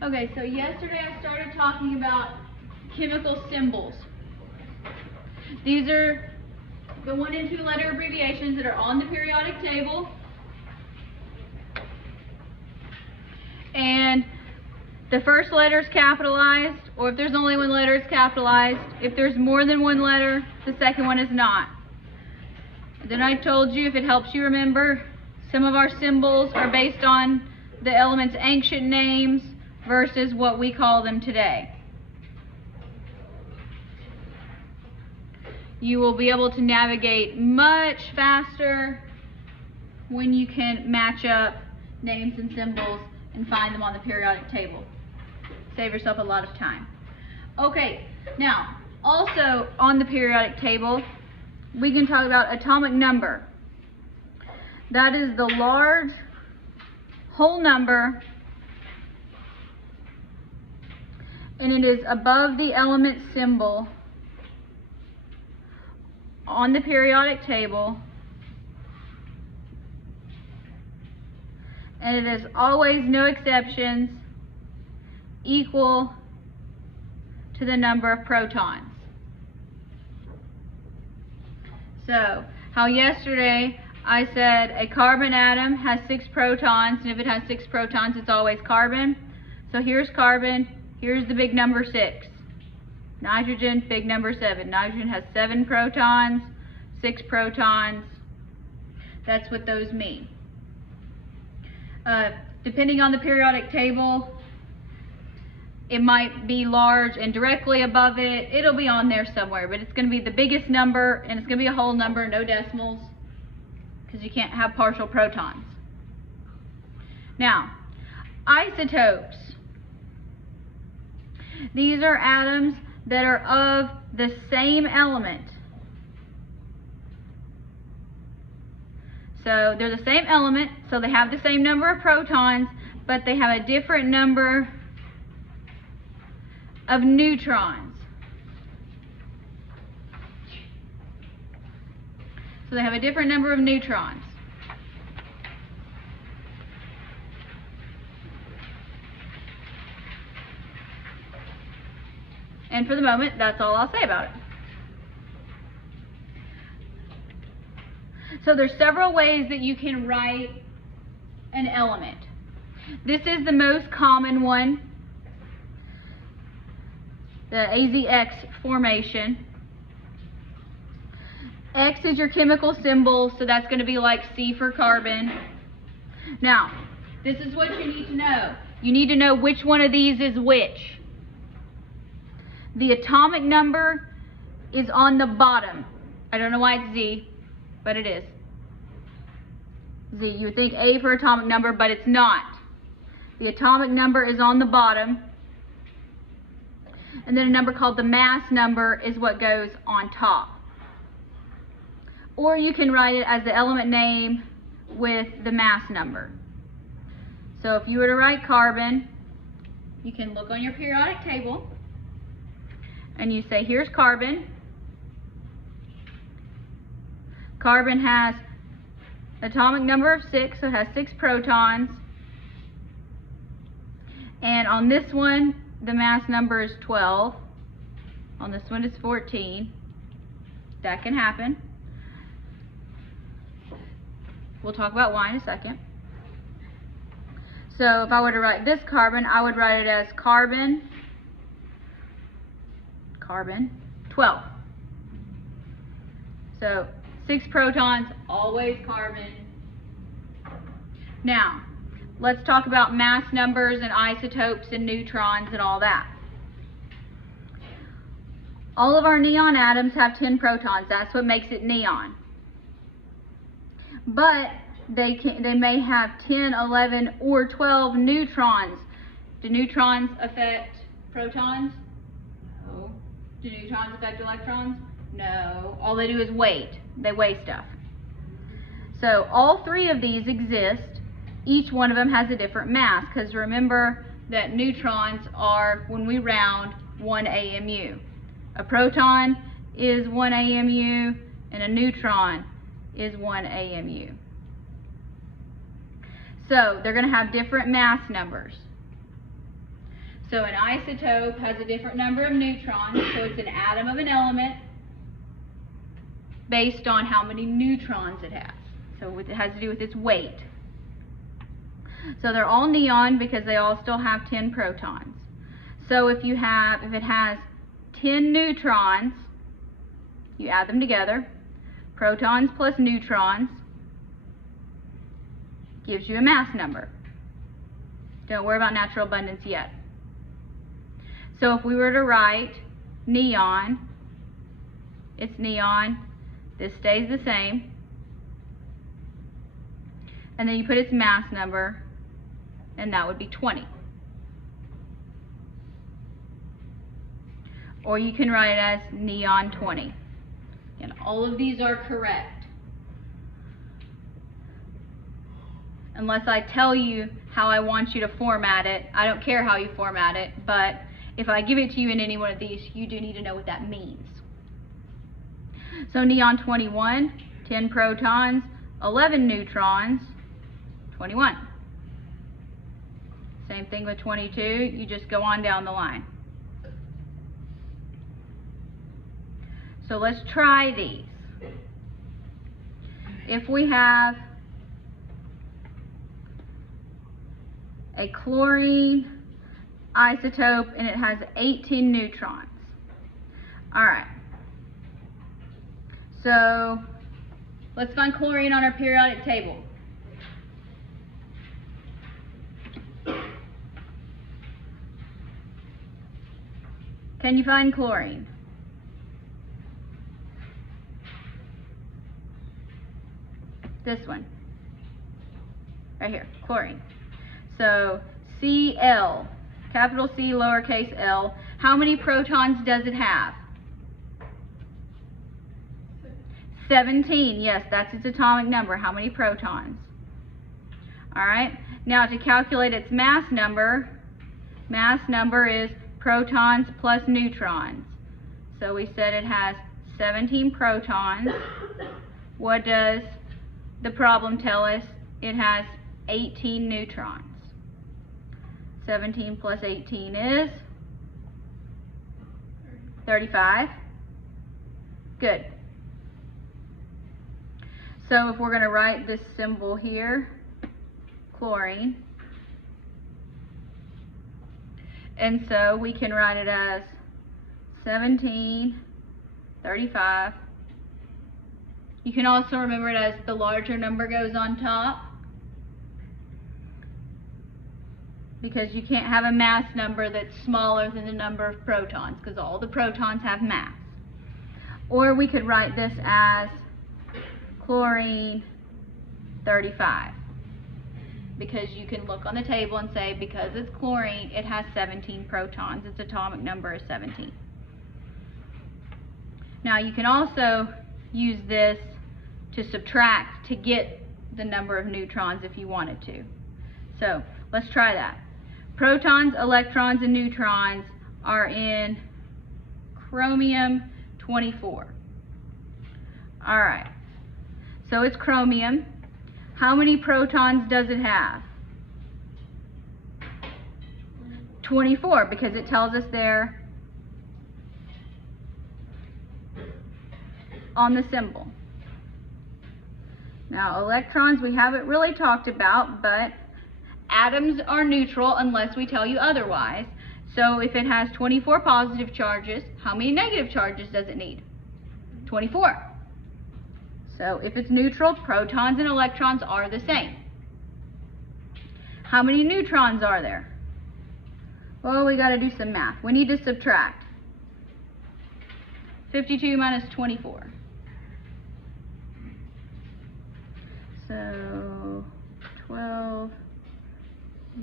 Okay, so yesterday I started talking about chemical symbols. These are the 1 and 2 letter abbreviations that are on the periodic table. And the first letter is capitalized, or if there's only one letter, it's capitalized. If there's more than one letter, the second one is not. Then I told you, if it helps you remember, some of our symbols are based on the element's ancient names versus what we call them today. You will be able to navigate much faster when you can match up names and symbols and find them on the periodic table. Save yourself a lot of time. Okay, now, also on the periodic table, we can talk about atomic number. That is the large whole number, and it is above the element symbol on the periodic table, and it is always, no exceptions, equal to the number of protons. So, how yesterday I said a carbon atom has 6 protons, and if it has 6 protons, it's always carbon. So here's carbon, here's the big number 6. Nitrogen, big number 7. Nitrogen has 7 protons, 6 protons. That's what those mean. Depending on the periodic table, it might be large and directly above it. It'll be on there somewhere, but it's going to be the biggest number, and it's going to be a whole number, no decimals, because you can't have partial protons. Now, isotopes. These are atoms that are of the same element. So they're the same element, so they have the same number of protons, but they have a different number of neutrons. So they have a different number of neutrons. And for the moment, that's all I'll say about it. So there's several ways that you can write an element. This is the most common one, the AZX formation. X is your chemical symbol, so that's going to be like C for carbon. Now, this is what you need to know. You need to know which one of these is which. The atomic number is on the bottom. I don't know why it's Z, but it is. Z, you would think A for atomic number, but it's not. The atomic number is on the bottom. And then a number called the mass number is what goes on top. Or you can write it as the element name with the mass number. So if you were to write carbon, you can look on your periodic table and you say, here's carbon. Carbon has atomic number of 6, so it has 6 protons. And on this one, the mass number is 12. On this one, it's 14. That can happen. We'll talk about why in a second. So if I were to write this carbon, I would write it as carbon 12. So 6 protons, always carbon. Now, let's talk about mass numbers and isotopes and neutrons and all that. All of our neon atoms have 10 protons. That's what makes it neon. But they may have 10, 11, or 12 neutrons. Do neutrons affect protons? No. Do neutrons affect electrons? No. All they do is weight. They weigh stuff. So all 3 of these exist. Each one of them has a different mass, because remember that neutrons are, when we round, 1 AMU. A proton is 1 AMU, and a neutron is 1 AMU. So they're going to have different mass numbers. So an isotope has a different number of neutrons, so it's an atom of an element based on how many neutrons it has. So it has to do with its weight. So they're all neon because they all still have 10 protons. So if it has 10 neutrons, you add them together, protons plus neutrons gives you a mass number. Don't worry about natural abundance yet. So if we were to write neon, it's neon, this stays the same, and then you put its mass number, and that would be 20. Or you can write it as neon 20. And all of these are correct. Unless I tell you how I want you to format it. I don't care how you format it, but if I give it to you in any one of these, you do need to know what that means. So neon 21, 10 protons, 11 neutrons, 21. Same thing with 22, you just go on down the line. So let's try these. If we have a chlorine isotope and it has 18 neutrons. Alright. So let's find chlorine on our periodic table. Can you find chlorine? This one. Right here, chlorine. So Cl, capital C, lowercase l. How many protons does it have? 17. Yes, that's its atomic number. How many protons? Alright, now to calculate its mass number is protons plus neutrons. So we said it has 17 protons. What does the problem tell us? It has 18 neutrons. 17 plus 18 is 35. Good. So if we're going to write this symbol here, chlorine, and so we can write it as 17, 35. You can also remember it as the larger number goes on top, because you can't have a mass number that's smaller than the number of protons, because all the protons have mass. Or we could write this as chlorine 35, because you can look on the table and say, because it's chlorine, it has 17 protons. Its atomic number is 17. Now you can also use this to subtract to get the number of neutrons if you wanted to. So let's try that. Protons, electrons, and neutrons are in chromium 24. Alright, so it's chromium. How many protons does it have? 24, because it tells us there on the symbol. Now electrons we haven't really talked about, but atoms are neutral unless we tell you otherwise. So if it has 24 positive charges, how many negative charges does it need? 24. So if it's neutral, protons and electrons are the same. How many neutrons are there? Well, we got to do some math. We need to subtract. 52 minus 24. So 12, 8,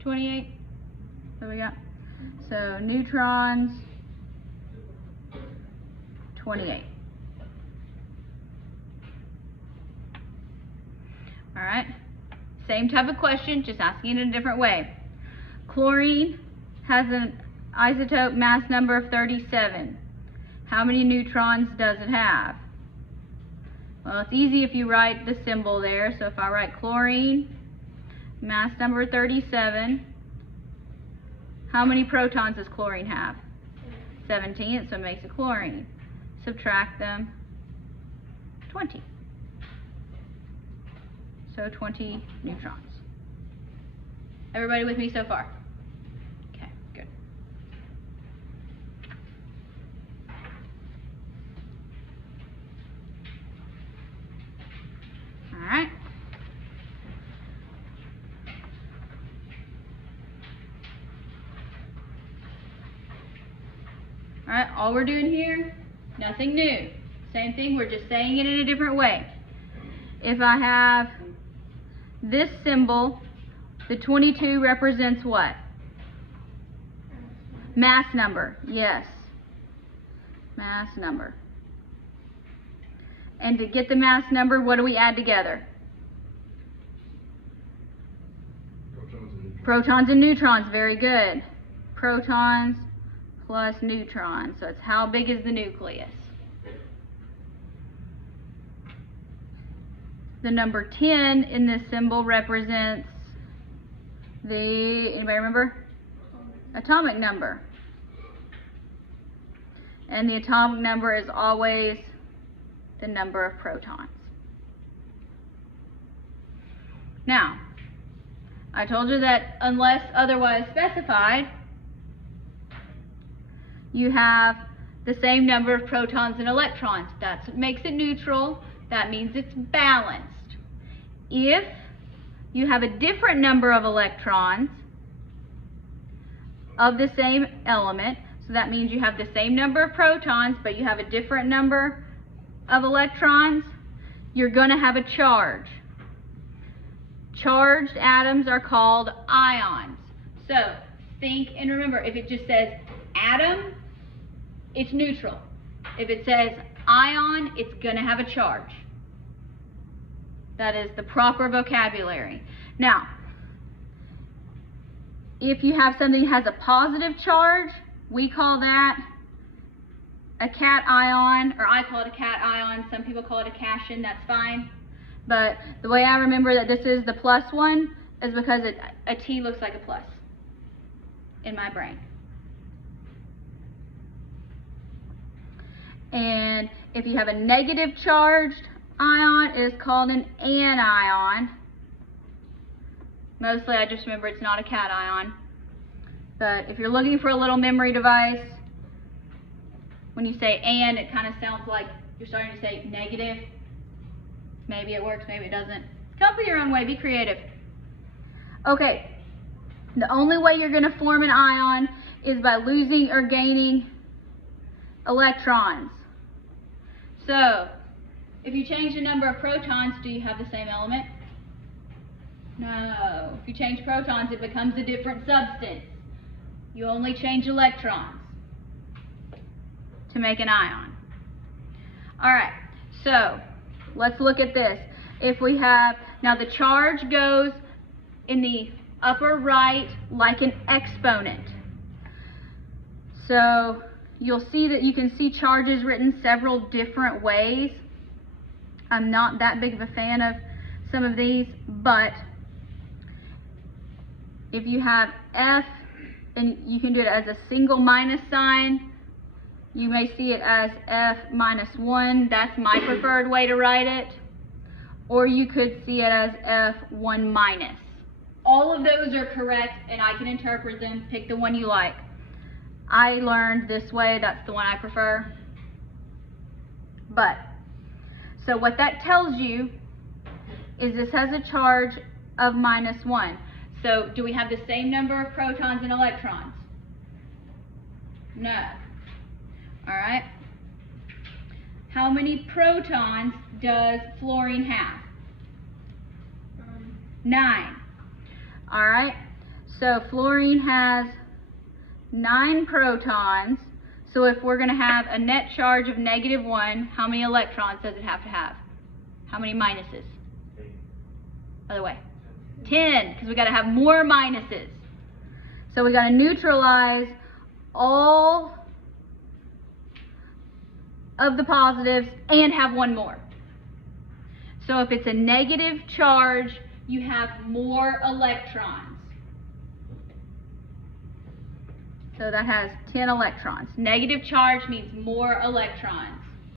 28. So we got, so neutrons, 28. All right, same type of question, just asking it in a different way. Chlorine has an isotope mass number of 37. How many neutrons does it have? Well, it's easy if you write the symbol there. So if I write chlorine, mass number 37, how many protons does chlorine have? 17, so it makes a chlorine. Subtract them, 20. So 20 neutrons. Everybody with me so far? Okay, good. All right. All right, all we're doing here, nothing new. Same thing, we're just saying it in a different way. If I have this symbol, the 22 represents what? Mass number, yes. Mass number. And to get the mass number, what do we add together? Protons and neutrons, very good. Protons plus neutrons, so it's how big is the nucleus? The number 10 in this symbol represents the, anybody remember? Atomic number. And the atomic number is always the number of protons. Now, I told you that unless otherwise specified, you have the same number of protons and electrons. That's what makes it neutral. That means it's balanced. If you have a different number of electrons of the same element, so that means you have the same number of protons, but you have a different number of electrons, you're going to have a charge. Charged atoms are called ions. So think and remember, if it just says atom, it's neutral. If it says ion, it's going to have a charge. That is the proper vocabulary. Now, if you have something that has a positive charge, we call that a cation, or I call it a cation. Some people call it a cation, that's fine. But the way I remember that this is the plus one is because a T looks like a plus in my brain. And if you have a negative charged ion, it is called an anion. Mostly I just remember it's not a cation. But if you're looking for a little memory device, when you say and, it kind of sounds like you're starting to say negative. Maybe it works, maybe it doesn't. Come up with your own way, be creative. Okay, the only way you're going to form an ion is by losing or gaining electrons. So, if you change the number of protons, do you have the same element? No. If you change protons, it becomes a different substance. You only change electrons to make an ion. Alright, so let's look at this. If we have, now the charge goes in the upper right like an exponent. So you'll see that you can see charges written several different ways. I'm not that big of a fan of some of these, but if you have F, and you can do it as a single minus sign, you may see it as F minus 1. That's my preferred way to write it. Or you could see it as F1 minus. All of those are correct, and I can interpret them. Pick the one you like. I learned this way. That's the one I prefer. But, so what that tells you is this has a charge of minus 1. So, do we have the same number of protons and electrons? No. Alright. How many protons does fluorine have? 9. Alright. So, fluorine has 9 protons. So, if we're going to have a net charge of -1, how many electrons does it have to have? How many minuses? 8. Other way. 10, because we got to have more minuses. So we got to neutralize all of the positives and have one more. So if it's a negative charge, you have more electrons. So that has 10 electrons. Negative charge means more electrons.